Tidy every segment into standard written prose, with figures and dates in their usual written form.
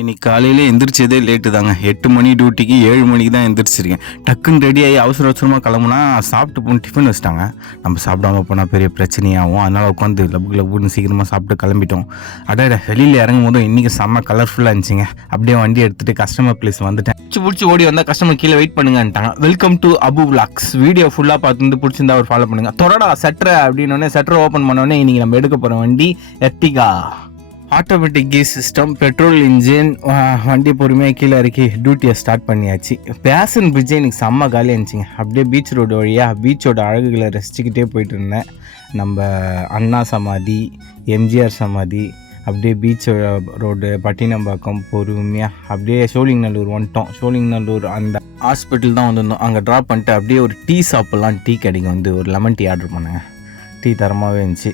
இன்னைக்கு காலையில் எந்திரிச்சதே லேட்டு தாங்க. 8 மணி டியூட்டிக்கு 7 மணிக்கு தான் எந்திரிச்சிருக்கேன். டக்குன்னு ரெடி ஆகி அவசர அவசரமாக கிளம்புனா சாப்பிட்டு போகணும், டிஃபன் வச்சுட்டாங்க. நம்ம சாப்பிடாம போனால் பெரிய பிரச்சனையாகும். அதனால் உட்காந்து லப்பு லப்புன்னு சீக்கிரமாக சாப்பிட்டு கிளம்பிட்டோம். வெளியில் இறங்கும் போதும் இன்றைக்கி செம்ம கலர்ஃபுல்லாக இருந்துச்சுங்க. அப்படியே வண்டி எடுத்துகிட்டு கஸ்டமர் பிளேஸ் வந்துட்டேன். பிடிச்சி ஓடி வந்தால் கஸ்டமர் கீழே வெயிட் பண்ணுங்கன்ட்டாங்க. Welcome to Abu vlogs. Video ஃபுல்லாக பார்த்து பிடிச்சிருந்தா ஒரு ஃபாலோ பண்ணுங்கள். தொடடா சட்ரை அப்படின்னோடனே சட்ரை ஓப்பன் பண்ணோடனே இன்றைக்கி நம்ம எடுக்க போகிற வண்டி Ertiga. Automatic gear system, petrol engine. வண்டி பொறுமையாக கீழே இறக்கி டியூட்டியை ஸ்டார்ட் பண்ணியாச்சு. பேசன் பிரிட்ஜே எனக்கு செம்ம காலியாக இருந்துச்சுங்க. அப்படியே பீச் ரோடு வழியாக பீச்சோட அழகுகளை ரசிச்சுக்கிட்டே போயிட்டு இருந்தேன். நம்ம அண்ணா சமாதி, எம்ஜிஆர் சமாதி, அப்படியே பீச் ரோடு, பட்டினம்பாக்கம், பொறுமையாக அப்படியே சோழிங்கநல்லூர் வந்துட்டோம். சோழிங்கநல்லூர் அந்த ஹாஸ்பிட்டல் தான் வந்திருந்தோம். அங்கே ட்ராப் பண்ணிட்டு அப்படியே ஒரு டீ சாப்பிட்லாம். டீ கடைக்கு வந்து ஒரு லெமன் டீ ஆர்டர் பண்ணேங்க. டீ தரமாகவே இருந்துச்சு.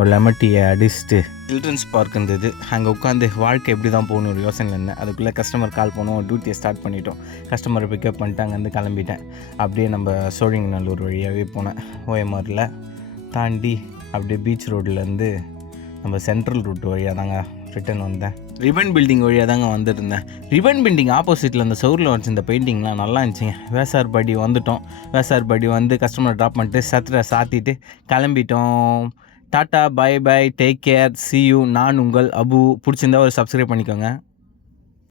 ஒரு லெமன் டீயை அடிச்சுட்டு சில்ட்ரன்ஸ் பார்க் இருந்தது. அங்கே உட்காந்து வாழ்க்கை எப்படி தான் போகணும் ஒரு யோசனை இருந்தேன். அதுக்குள்ளே கஸ்டமர் கால் பண்ணோம், டியூட்டியை ஸ்டார்ட் பண்ணிட்டோம். கஸ்டமரை பிக்கப் பண்ணிட்டு அங்கேருந்து கிளம்பிட்டேன். அப்படியே நம்ம சோழிங்கநல்லூர் வழியாகவே போனேன். ஓஎம்ஆரில் தாண்டி அப்படியே பீச் ரோட்லேருந்து நம்ம சென்ட்ரல் ரூட் வழியாக தாங்க ரிட்டன் வந்தேன். ரிபன் பில்டிங் வழியாக தாங்க வந்துருந்தேன். ரிபன் பில்டிங் ஆப்போசிட்டில் அந்த சவுரில் வச்சு இந்த பெயிண்டிங்லாம் நல்லா இருந்துச்சுங்க. வேசார்பாடி வந்துட்டோம். வேசார்பாடி வந்து கஸ்டமரை ட்ராப் பண்ணிட்டு சத்திரை சாத்திட்டு கிளம்பிட்டோம். Tata, bye bye, take care, see you. நான் உங்கள் அபு. பிடிச்சிருந்தா ஒரு சப்ஸ்கிரைப் பண்ணிக்கோங்க.